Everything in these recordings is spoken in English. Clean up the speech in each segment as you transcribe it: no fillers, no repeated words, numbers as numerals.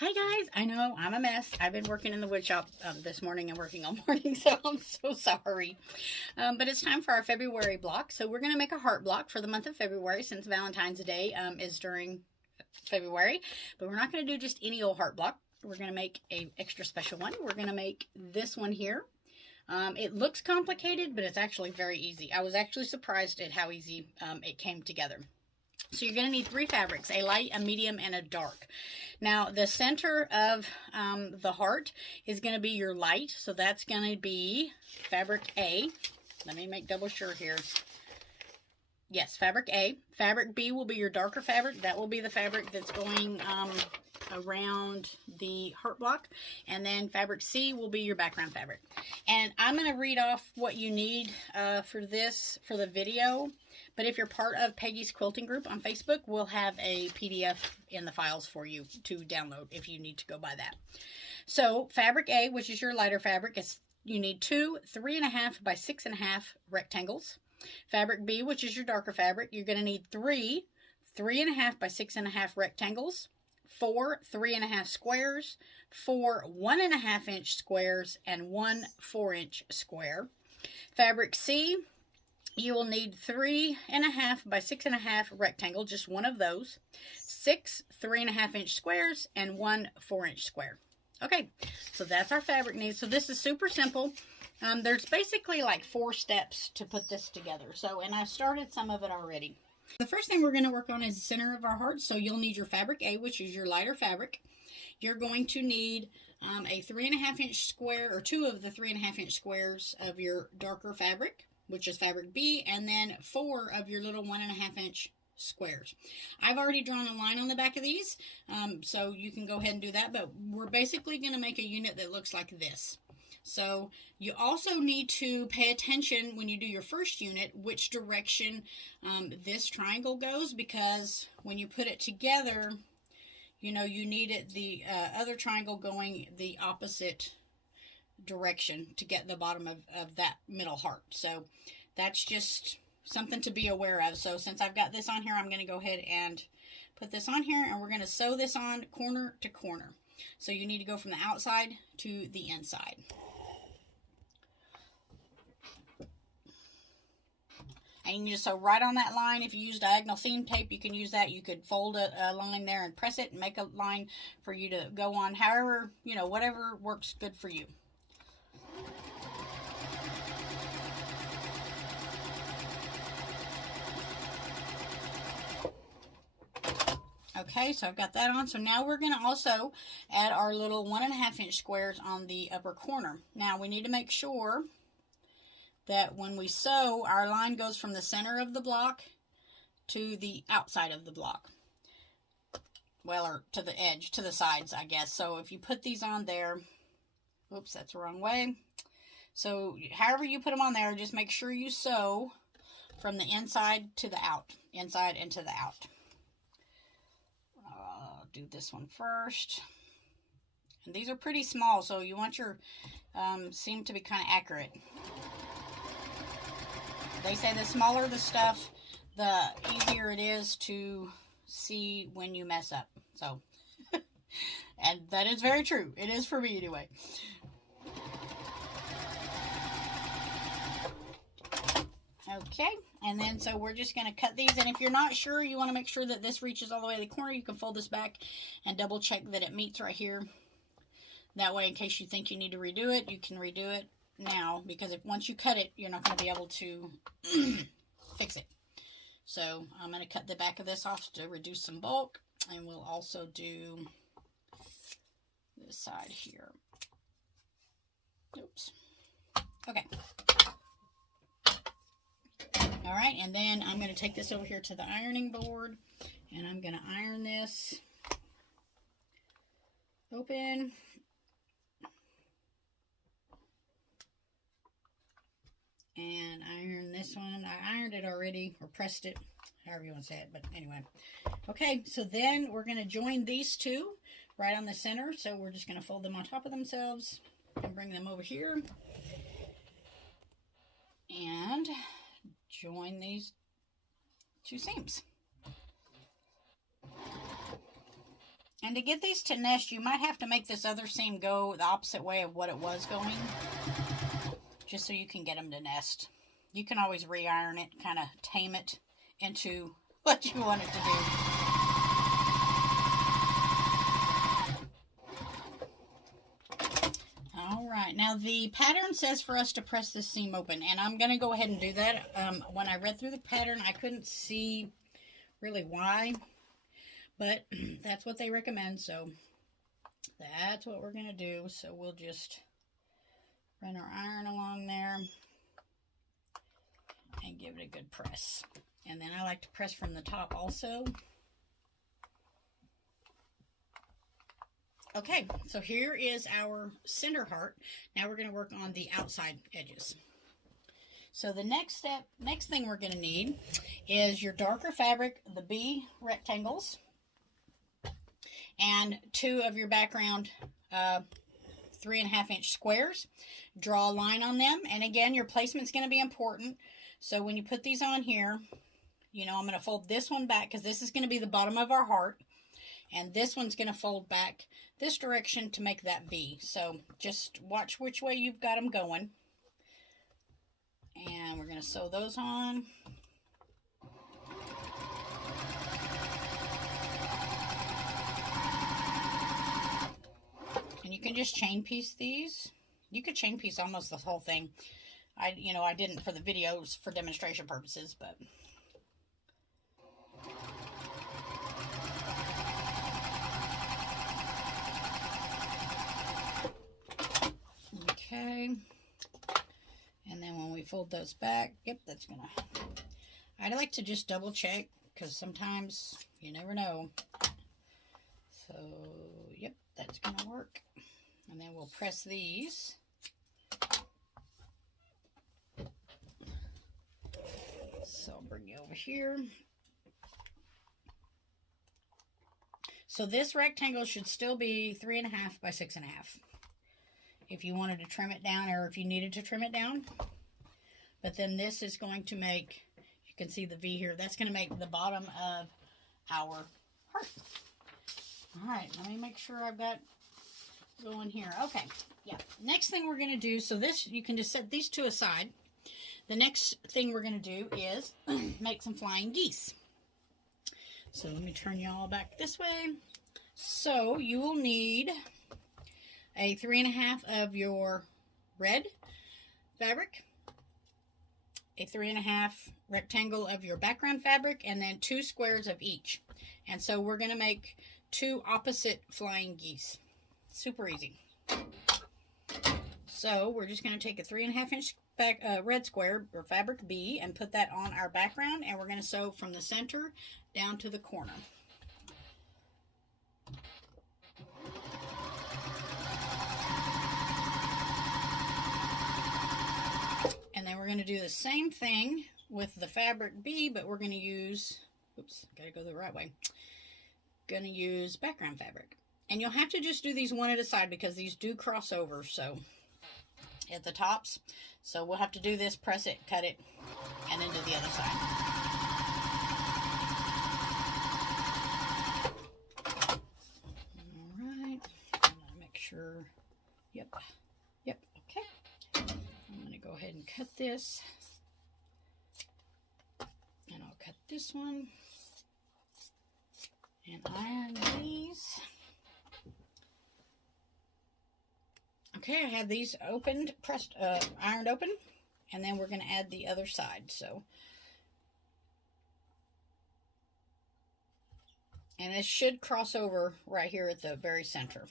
Hi guys, I know I'm a mess. I've been working in the wood shop this morning and working all morning, so I'm so sorry. But it's time for our February block. So we're going to make a heart block for the month of February since Valentine's Day is during February. But we're not going to do just any old heart block. We're going to make an extra special one. We're going to make this one here. It looks complicated, but it's actually very easy. I was actually surprised at how easy it came together. So you're going to need 3 fabrics, a light, a medium, and a dark. Now, the center of the heart is going to be your light. So that's going to be fabric A. Let me make double sure here. Yes, fabric A. Fabric B will be your darker fabric. That will be the fabric that's going around the heart block. And then fabric C will be your background fabric. And I'm going to read off what you need for the video. But if you're part of Peggy's quilting group on Facebook, we'll have a PDF in the files for you to download if you need to go by that. So fabric A, which is your lighter fabric, you need 2 3.5 by 6.5 rectangles. Fabric B, which is your darker fabric, you're going to need 3 3.5 by 6.5 rectangles, 4 3.5 squares, 4 1.5 inch squares, and 1 4-inch square. Fabric C, you will need 3.5 by 6.5 rectangle, just one of those, 6 3.5 inch squares, and 1 4-inch square. Okay, so that's our fabric needs. So this is super simple. There's basically like 4 steps to put this together. So, and I started some of it already. The first thing we're going to work on is the center of our heart. So you'll need your fabric A, which is your lighter fabric. You're going to need a 3.5 inch square, or 2 of the 3.5 inch squares of your darker fabric, which is fabric B, and then 4 of your little 1.5 inch squares. I've already drawn a line on the back of these, so you can go ahead and do that, but we're basically going to make a unit that looks like this. So you also need to pay attention when you do your first unit which direction this triangle goes, because when you put it together, you know, you need it the other triangle going the opposite direction to get the bottom of that middle heart. So that's just something to be aware of. So since I've got this on here, I'm going to go ahead and put this on here, and we're going to sew this on corner to corner. So you need to go from the outside to the inside. And you need to sew right on that line. If you use diagonal seam tape, you can use that. You could fold a line there and press it and make a line for you to go on. However, you know, whatever works good for you. Okay, so I've got that on. So now we're going to also add our little 1.5 inch squares on the upper corner. Now we need to make sure that when we sew, our line goes from the center of the block to the outside of the block. Well, or to the edge, to the sides, I guess. So if you put these on there, oops, that's the wrong way. So however you put them on there, just make sure you sew from the inside to the out, inside and to the out. Do this one first. And these are pretty small, so you want your seam to be kind of accurate. They say the smaller the stuff, the easier it is to see when you mess up. So, and that is very true. It is for me anyway. Okay, and then so we're just going to cut these, and if you're not sure, you want to make sure that this reaches all the way to the corner, you can fold this back and double check that it meets right here. That way, in case you think you need to redo it, you can redo it now, because if once you cut it, you're not going to be able to fix it. So I'm going to cut the back of this off to reduce some bulk, and we'll also do this side here. Oops. Okay. All right, and then I'm going to take this over here to the ironing board, and I'm going to iron this open. And iron this one. I ironed it already, or pressed it, however you want to say it, but anyway. Okay, so then we're going to join these two right on the center. So we're just going to fold them on top of themselves and bring them over here. And join these 2 seams. And to get these to nest, you might have to make this other seam go the opposite way of what it was going, just so you can get them to nest. You can always re-iron it, kind of tame it into what you want it to do. All right, now the pattern says for us to press this seam open, and I'm going to go ahead and do that. When I read through the pattern, I couldn't see really why, but that's what they recommend, so that's what we're going to do. So we'll just run our iron along there and give it a good press. And then I like to press from the top also. Okay, so here is our center heart. Now we're going to work on the outside edges. So the next thing we're going to need is your darker fabric, the B rectangles, and 2 of your background 3.5 inch squares. Draw a line on them, and again, your placement's going to be important. So when you put these on here, you know, I'm going to fold this one back because this is going to be the bottom of our heart, and this one's going to fold back this direction to make that V. So just watch which way you've got them going. And we're going to sew those on. And you can just chain piece these. You could chain piece almost the whole thing. I didn't for the videos for demonstration purposes, but okay. And then when we fold those back, yep, that's gonna, I'd like to just double check because sometimes you never know. So, yep, that's gonna work. And then we'll press these. So I'll bring you over here. So this rectangle should still be 3.5 by 6.5. If you wanted to trim it down, or if you needed to trim it down. But then this is going to make, you can see the V here, that's going to make the bottom of our heart. All right, let me make sure I've got going here. Okay, yeah. Next thing we're going to do, so this, you can just set these 2 aside. The next thing we're going to do is make some flying geese. So let me turn you all back this way. So you will need a 3.5 of your red fabric, a 3.5 rectangle of your background fabric, and then 2 squares of each. And so we're going to make 2 opposite flying geese. Super easy. So we're just going to take a 3.5 inch red square or fabric B and put that on our background, and we're going to sew from the center down to the corner. And then we're going to do the same thing with the fabric B, but we're going to use, oops, gotta go the right way. Going to use background fabric. And you'll have to just do these one at a side because these do cross over, so at the tops. So we'll have to do this, press it, cut it, and then do the other side. All right, I'm going to make sure, yep, okay. I'm going to go ahead and cut this, and I'll cut this one, and iron these. Okay, I have these opened, pressed, ironed open, and then we're going to add the other side. So, and this should cross over right here at the very center.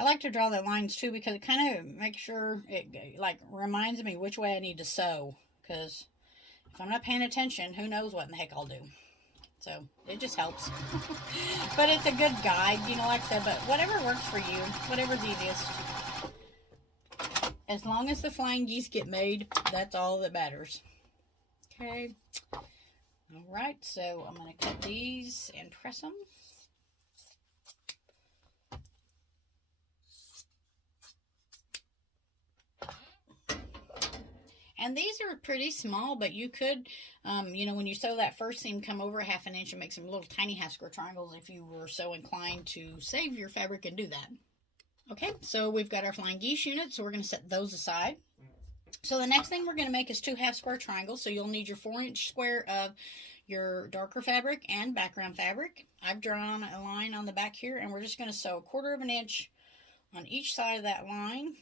I like to draw the lines too because it kind of makes sure it like reminds me which way I need to sew, because if I'm not paying attention, who knows what in the heck I'll do. So it just helps. But it's a good guide, you know, like I said, but whatever works for you, whatever's easiest. As long as the flying geese get made, that's all that matters. Okay. All right, so I'm going to cut these and press them. And these are pretty small, but you could, you know, when you sew that first seam, come over 1/2 inch and make some little tiny half square triangles if you were so inclined to save your fabric and do that. Okay, so we've got our flying geese units, so we're going to set those aside. So the next thing we're going to make is 2 half square triangles. So you'll need your 4-inch square of your darker fabric and background fabric. I've drawn a line on the back here, and we're just going to sew 1/4 inch on each side of that line.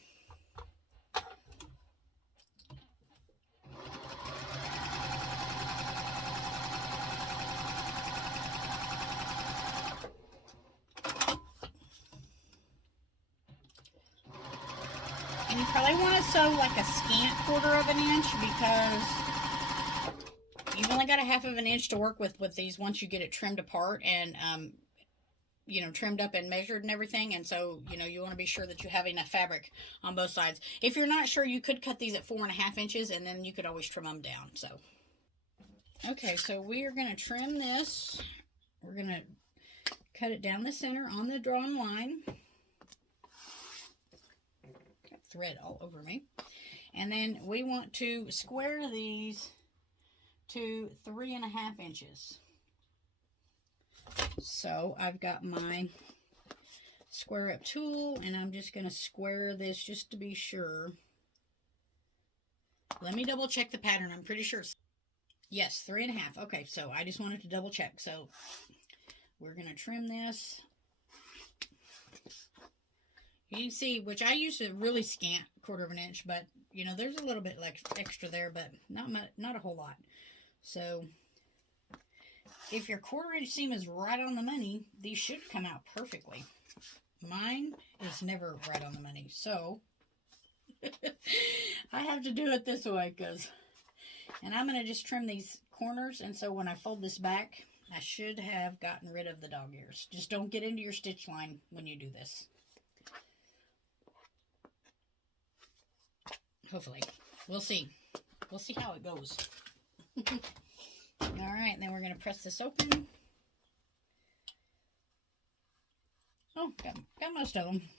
And you probably want to sew like a scant 1/4 inch because you've only got a 1/2 inch to work with these once you get it trimmed apart and, you know, trimmed up and measured and everything. And so, you know, you want to be sure that you have enough fabric on both sides. If you're not sure, you could cut these at 4.5 inches and then you could always trim them down. So, okay, so we are going to trim this. We're going to cut it down the center on the drawn line. Thread all over me. And then we want to square these to 3.5 inches. So I've got my square up tool and I'm just going to square this just to be sure. Let me double check the pattern. I'm pretty sure. Yes, 3.5. Okay, so I just wanted to double check. So we're going to trim this. You can see, which I used a really scant 1/4 inch, but you know, there's a little bit like extra there, but not a whole lot. So if your 1/4 inch seam is right on the money, these should come out perfectly. Mine is never right on the money, so I have to do it this way and I'm going to just trim these corners, and so when I fold this back, I should have gotten rid of the dog ears. Just don't get into your stitch line when you do this. Hopefully. We'll see. We'll see how it goes. Alright, then we're going to press this open. Oh, got most of them.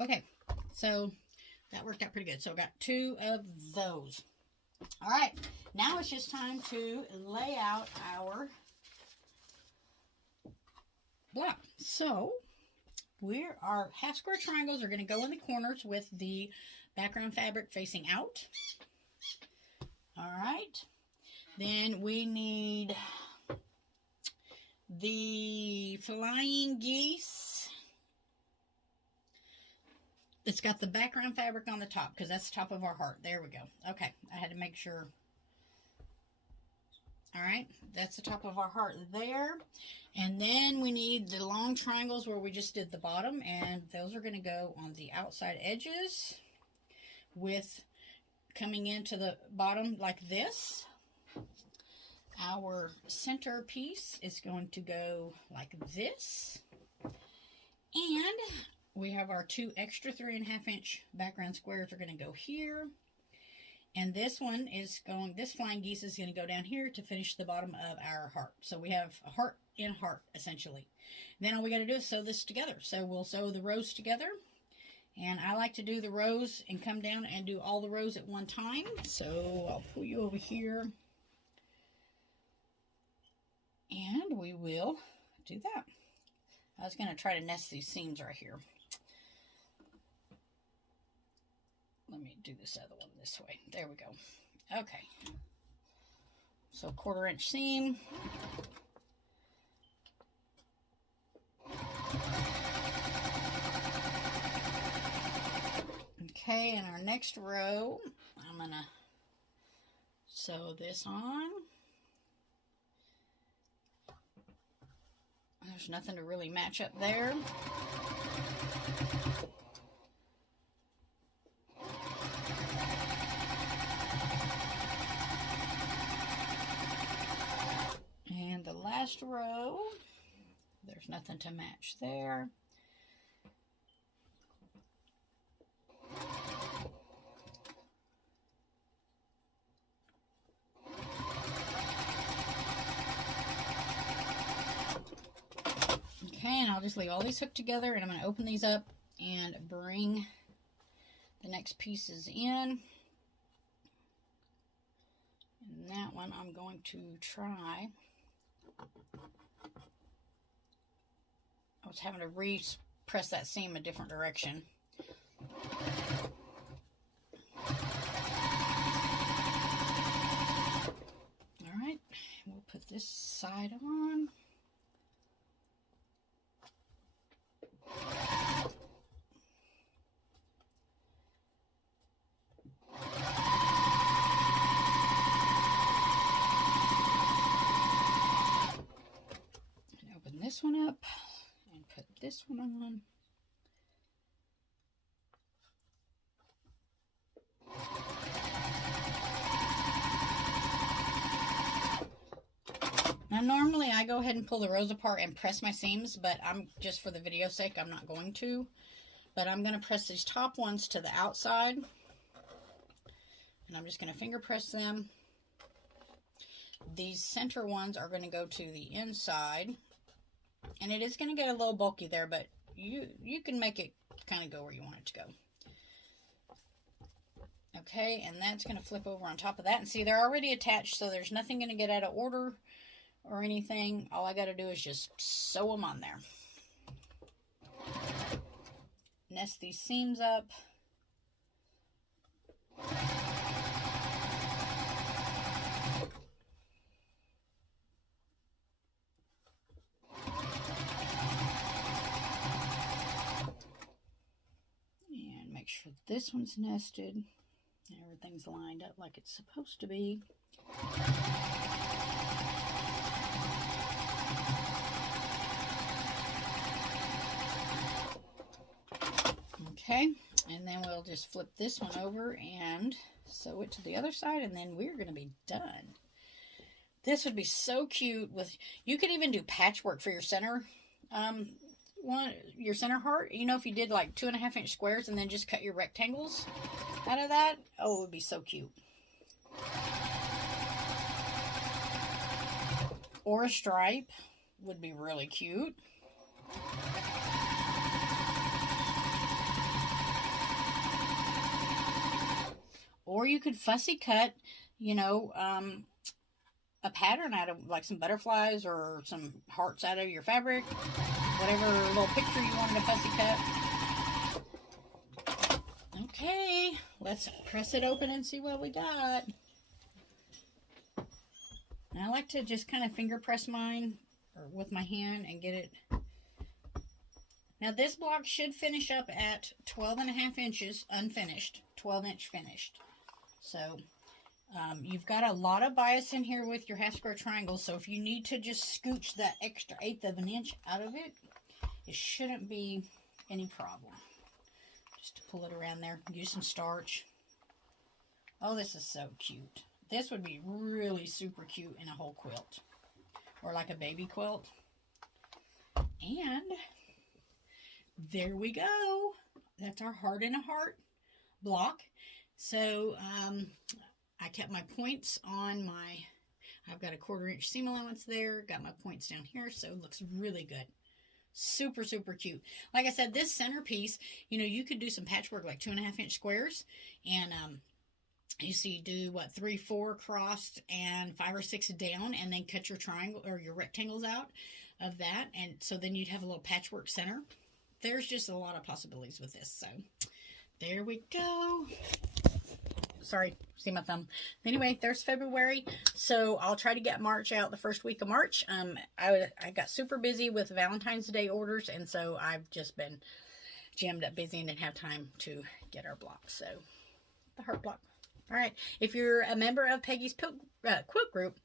Okay, so that worked out pretty good. So I got 2 of those. Alright, now it's just time to lay out our block. So our half square triangles are going to go in the corners with the background fabric facing out. All right. Then we need the flying geese. It's got the background fabric on the top because that's the top of our heart. There we go. Okay, I had to make sure. All right, that's the top of our heart there. And then we need the long triangles where we just did the bottom, and those are going to go on the outside edges with coming into the bottom like this. Our center piece is going to go like this. And we have our 2 extra 3.5 inch background squares are going to go here. And this one is going, this flying geese is going to go down here to finish the bottom of our heart. So we have a heart in heart, essentially. Then all we got to do is sew this together. So we'll sew the rows together. And I like to do the rows and come down and do all the rows at one time. So I'll pull you over here. And we will do that. I was going to try to nest these seams right here. Let me do this other one this way. There we go. Okay. So 1/4 inch seam. Okay, in our next row, I'm going to sew this on. There's nothing to really match up there. And the last row, there's nothing to match there. Okay, And I'll just leave all these hooked together, and I'm going to open these up and bring the next pieces in. And that one I'm going to try. I was having to press that seam a different direction. Alright, we'll put this side on. And open this one up and put this one on. Now normally I go ahead and pull the rows apart and press my seams, but I'm just for the video's sake, I'm not going to. But I'm going to press these top ones to the outside. And I'm just going to finger press them. These center ones are going to go to the inside. And it is going to get a little bulky there, but you can make it kind of go where you want it to go. Okay, and that's going to flip over on top of that. And see, they're already attached, so there's nothing going to get out of order or anything. All I got to do is just sew them on there. Nest these seams up. And make sure this one's nested. Everything's lined up like it's supposed to be. Okay, and then we'll just flip this one over and sew it to the other side, and then we're going to be done. This would be so cute. You could even do patchwork for your center your center heart. You know, if you did like 2.5-inch squares and then just cut your rectangles out of that, oh, it would be so cute. Or a stripe would be really cute. Or you could fussy cut, you know, a pattern out of like some butterflies or some hearts out of your fabric. Whatever little picture you wanted to fussy cut. Okay, let's press it open and see what we got. And I like to just kind of finger press mine or with my hand and get it. Now this block should finish up at 12.5 inches unfinished, 12-inch finished. So you've got a lot of bias in here with your half square triangles. So if you need to just scooch that extra 1/8 of an inch out of it, it shouldn't be any problem. Just to pull it around there. Use some starch. Oh, this is so cute. This would be really super cute in a whole quilt. Or like a baby quilt. And there we go. That's our heart and a heart block. So I kept my points on I've got a 1/4-inch seam allowance there. Got my points down here. So it looks really good. Super, super cute. Like I said, this centerpiece, you know, you could do some patchwork like 2.5-inch squares. And you see, do what, 3, 4 crossed and 5 or 6 down, and then cut your triangle or your rectangles out of that. And so then you'd have a little patchwork center. There's just a lot of possibilities with this. So there we go. Sorry, see my thumb. Anyway, there's February. So I'll try to get March out the first week of March. I got super busy with Valentine's Day orders, and so I've just been jammed up busy and didn't have time to get our block. So the heart block. All right. If you're a member of Peggy's quilt group,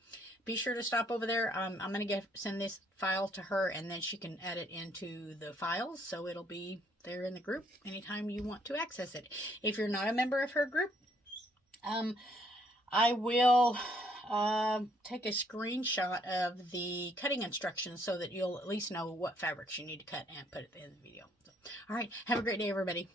be sure to stop over there. I'm going to send this file to her, and then she can add it into the files, so it'll be there in the group anytime you want to access it. If you're not a member of her group, I will take a screenshot of the cutting instructions so that you'll at least know what fabrics you need to cut and put it in the video. So, all right. Have a great day, everybody.